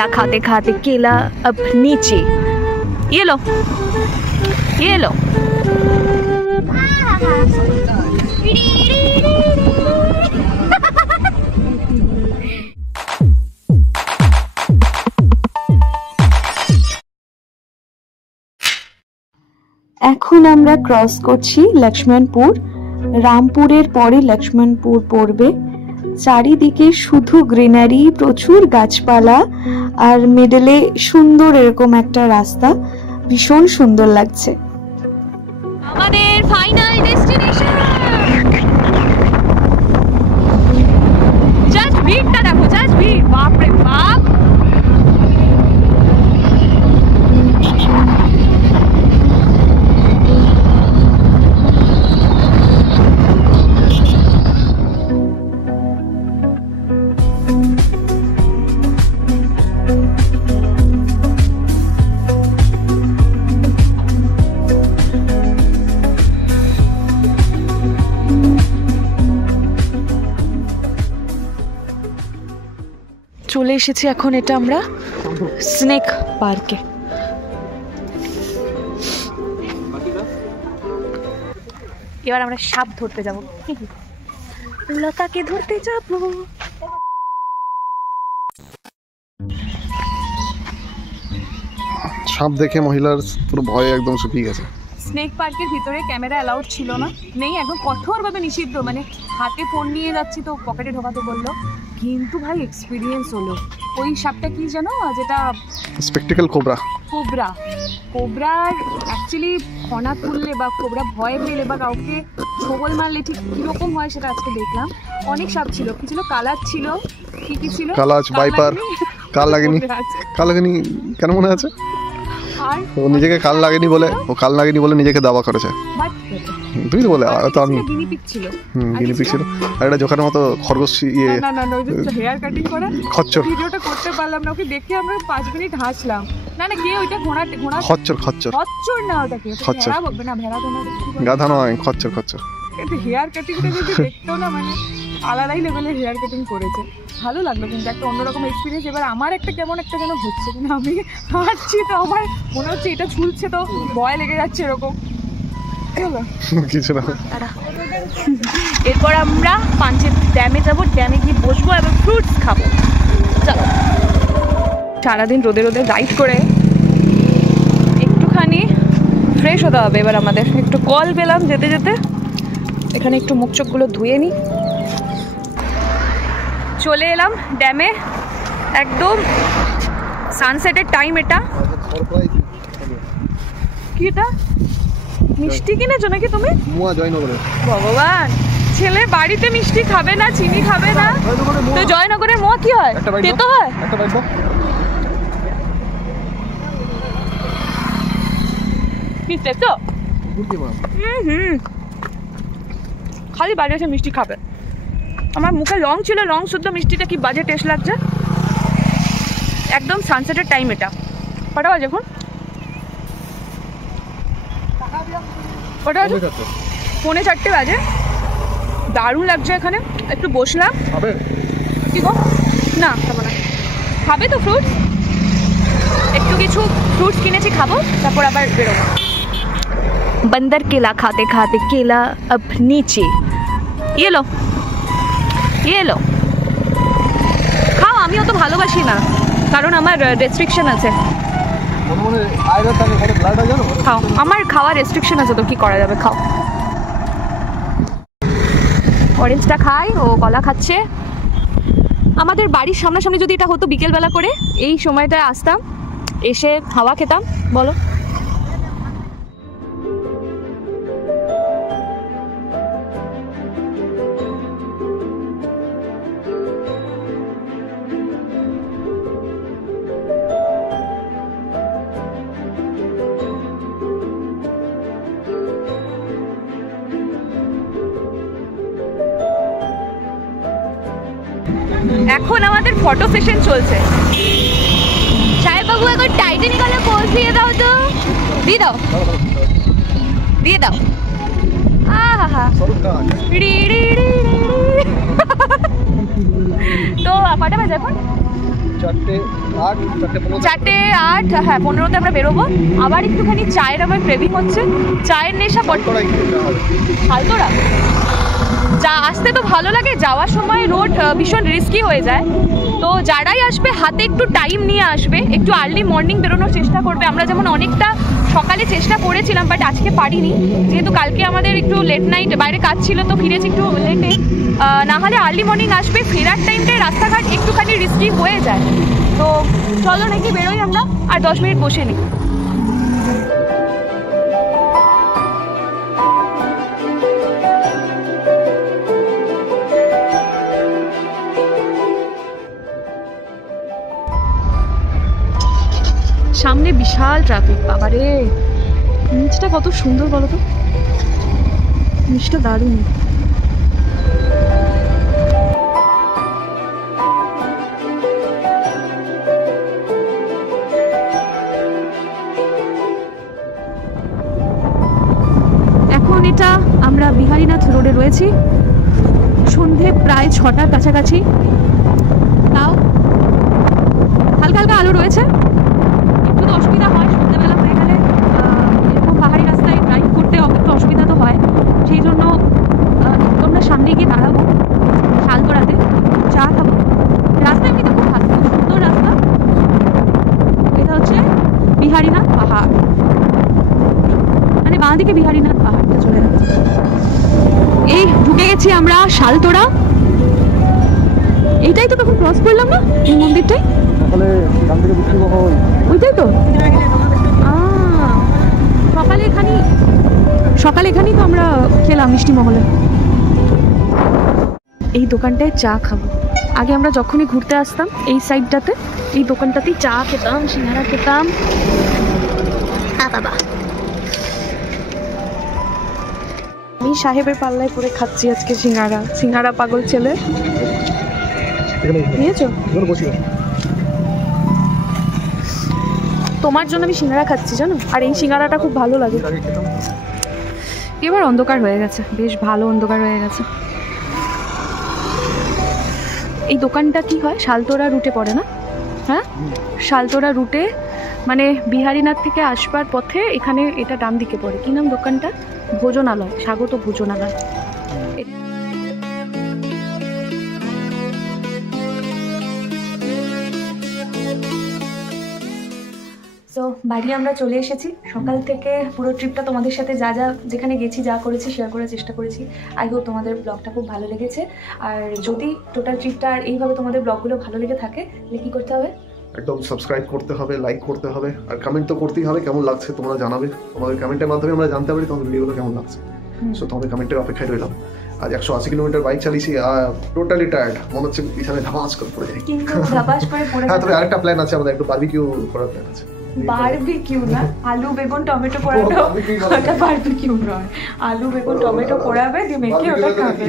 केला खाते खाते केला अब नीचे। ये लो ये लो। এখন আমরা ক্রস করছি লক্ষ্মণপুর। রামপুরের পরে লক্ষ্মণপুর পড়বে। চারিদিকে শুধু গ্রিনারি, প্রচুর গাছপালা, আর মিডলে সুন্দর এরকম একটা রাস্তা, ভীষণ সুন্দর লাগছে। আমাদের ফাইনাল ডেস্টিনেশন। জাস্ট ভিড়টা দেখো, জাস্ট ভিড়, বাপ রে বাপ। চলে এসেছি এখন, এটা আমরা স্নেক পার্কে। এবার আমরা সাপ ধরতে যাব, লতাকে ধরতে যাব। সাপ দেখে মহিলার পুরো ভয়ে একদম শুকিয়ে গেছে। স্নেক পার্কের ভিতরে ক্যামেরা অ্যালাউড ছিল না, নেই, একদম কঠোরভাবে নিষিদ্ধ। মানে হাতে ফোন নিয়ে যাচ্ছি তো পকেটে ঢোকাতে বললো, কিন্তু ভাই এক্সপিরিয়েন্স হলো। ওই সাপটা কি জানো, যেটা স্পেকটিক্যাল কোবরা। কোবরার অ্যাকচুয়ালি ফনা তুললে বা কোবরা ভয় পেলে বা কাউকে ছোবল মারলে ঠিক কীরকম হয় সেটা আজকে দেখলাম। অনেক সাপ ছিল, কি ছিল, কালার ছিল, কি ছিল, কালাজ, ভাইপার, কাল লাগেনি কেন মনে আছে? ও নিজেকে কাল লাগেনি বলে নিজেকে দাবা করেছে। তুই তো বলে তো আমি গিনিপিগ ছিল। আর এটা জোখানের মতো খরগোশ, ইয়ে হেয়ার কাটিং করা খচ্চর। ভিডিওটা করতে পারলাম না, ওকে দেখে আমরা 5 মিনিট হাসলাম। না কে ওইটা ঘোড়া খচ্চর না, ওটাকে ভেড়া বলবে না, ভেড়া তো না, গাধা নয়, খচ্চর। কিন্তু হেয়ার কাটিংটা যদি দেখতো না, মানে আলাদাই লেভেলের হেয়ার কাটিং করেছে। ভালো লাগলো, কিন্তু একটা অন্যরকম এক্সপিরিয়েন্স। এবার আমার একটা কেমন একটা যেন হচ্ছে, কিন্তু আমি হাঁটছি তো আমার মনে হচ্ছে এটা ঝুলছে তো ভয় লেগে যাচ্ছে এরকম কিছু না। এরপর আমরা পাঞ্চেত ড্যামে যাবো, ড্যামে গিয়ে বসবো এবং ফ্রুটস খাবো। চলো, সারাদিন রোদে রাইড করে একটুখানি ফ্রেশ হতে হবে। এবার আমাদের একটু কল পেলাম যেতে যেতে, এখানে একটু মুখ চোখগুলো ধুয়ে নিই। চলে এলাম ড্যামে, একদম সানসেটের টাইম। এটা কি, এটা মিষ্টি কিনেছো নাকি তুমি? ভগবান, ছেলে বাড়িতে মিষ্টি খাবে না, চিনি খাবে না, তো জয়নগরের মোয়া কি হয়, তেতো হয়। কি তেতো? খালি বাড়ি এসে মিষ্টি খাবে। আমার মুখে লং ছিল, লং শুদ্ধ মিষ্টিটা কি বাজে টেস্ট লাগছে। একদম সানসেটের টাইম এটা। কটা বাজে এখন? কটা বাজে? 3:45 বাজে। দারুণ লাগছে এখানে। একটু বসলাম। কি গো? না খাবো না। খাবে তো ফ্রুটস? একটু কিছু ফ্রুটস কিনেছি, খাবো, তারপর আবার বেরোবো। बंदर केला खाते खाते केला अब नीचे। ये लो খাও। আমিও তো ভালোবাসি না, কারণ আমার রেস্ট্রিকশন আছে। খাও, আমার খাওয়ার রেস্ট্রিকশন আছে, তো কি করা যাবে, খাও। অরেঞ্জটা খাই, ও কলা খাচ্ছে। আমাদের বাড়ির সামনাসামনি যদি এটা হতো, বিকেলবেলা করে এই সময়টায় আসতাম, এসে হাওয়া খেতাম। বলো, এখন আমাদের ফটো সেশন চলছে। সাহেব বাবু, এখন টাইটানিক वाला পোজ দিয়ে দাও তো। দিয়ে দাও। আহা, তো কটা বাজে এখন? 4:08, হ্যাঁ 15তে আমরা বেরোবো। আবার একটুখানি চায়ের আমার ক্রেভিং হচ্ছে, চায়ের নেশা শালতোরা যা আসতে তো ভালো লাগে, যাওয়ার সময় রোড ভীষণ রিস্কি হয়ে যায়। তো যারাই আসবে হাতে একটু টাইম নিয়ে আসবে, একটু আর্লি মর্নিং বেরোনোর চেষ্টা করবে। আমরা যেমন অনেকটা সকালে চেষ্টা করেছিলাম, বাট আজকে পারিনি, যেহেতু কালকে আমাদের একটু লেট নাইট বাইরে কাজ ছিল, তো ফিরেছি একটু লেটে। না হলে আর্লি মর্নিং আসবে, ফেরার টাইমটায় রাস্তাঘাট একটুখানি রিস্কি হয়ে যায়। তো চলো নাকি বেরোই আমরা, আর 10 মিনিট বসে নিই। সামনে বিশাল ট্রাফিক, বাবারে নিচটা কত সুন্দর বলো তো, নিচটা দারুণ। এখন এটা আমরা বিহারীনাথ রোডে রয়েছি, সন্ধে প্রায় 6টার কাছাকাছি, তাও হালকা হালকা আলো রয়েছে। একটু তো অসুবিধা হয় সন্ধ্যেবেলা হয়ে গেলে, এরকম পাহাড়ি রাস্তায় ড্রাইভ করতে একটু অসুবিধা তো হয়। সেই জন্য তোমরা সামনে গিয়ে দাঁড়াবো, শালতোরাতে চা খাবো। রাস্তা এমনিতে খুব ভালো, খুব সুন্দর রাস্তা। এটা হচ্ছে বিহারীনাথ পাহাড়, মানে বাঁ দিকে বিহারীনাথ পাহাড়টা চলে যাচ্ছে। এই ঢুকে গেছি আমরা শালতোরা। এইটাই তো তখন ক্রস করলাম না, এই মন্দিরটাই ওইটাই তো। সকালে এখানেই তো আমরা খেলাম মিষ্টি মহলে। এই দোকানটায় চা খাবো। আগে আমরা যখনই ঘুরতে আসতাম এই সাইডটাতে, এই দোকানটাতেই চা খেতাম, সিঙ্গারা খেতাম। বাবা আমি সাহেবের পাল্লায় পরে খাচ্ছি আজকে সিঙ্গারা পাগল ছেলে। নিয়েছো? তোমার জন্য আমি সিঙ্গারা খাচ্ছি জানো, আর এই সিঙ্গারাটা খুব ভালো লাগে। এবার অন্ধকার হয়ে গেছে, বেশ ভালো অন্ধকার হয়ে গেছে। এই দোকানটা কি হয়, শালতোরা রুটে পড়ে না? হ্যাঁ, শালতোরা রুটে, মানে বিহারীনাথ থেকে আসবার পথে এখানে এটা ডান দিকে পড়ে। কি নাম দোকানটা? ভোজনালয়, স্বাগত ভোজনালয়। তো বাড়ি আমরা চলে এসেছি। সকাল থেকে পুরো ট্রিপটা তোমাদের সাথে যা যেখানে গেছি যা করেছি শেয়ার করার চেষ্টা করেছি। আই হোপ তোমাদের ব্লগটা খুব ভালো লেগেছে। আর যদি টোটাল ট্রিপটা আর এইভাবে তোমাদের ব্লগগুলো ভালো লেগে থাকে তাহলে কী করতে হবে? একদম সাবস্ক্রাইব করতে হবে, লাইক করতে হবে, আর কমেন্ট তো করতেই হবে। কেমন লাগছে তোমরা জানাবে, তোমাদের কমেন্টের মাধ্যমে আমরা জানতে পারি তোমাদের ভিডিওগুলো কেমন লাগছে। সো তোমাদের কমেন্টের অপেক্ষায় রইলাম। আজ 180 কিলোমিটার বাইক চালিয়েছি, টোটালি টায়ার্ড, মনে হচ্ছে বিছানায় ধামাস করে পড়ে যাই। হ্যাঁ, তবে আরেকটা প্ল্যান আছে আমাদের, একটু বারবিকিউ করার প্ল্যান আছে। বারবিকিউ না, আলু বেগুন টমেটো পোড়ানো, ওটা বারবিকিউ নয়। আলু বেগুন টমেটো পোড়াবে দিয়ে মেখে ওটা খাবে।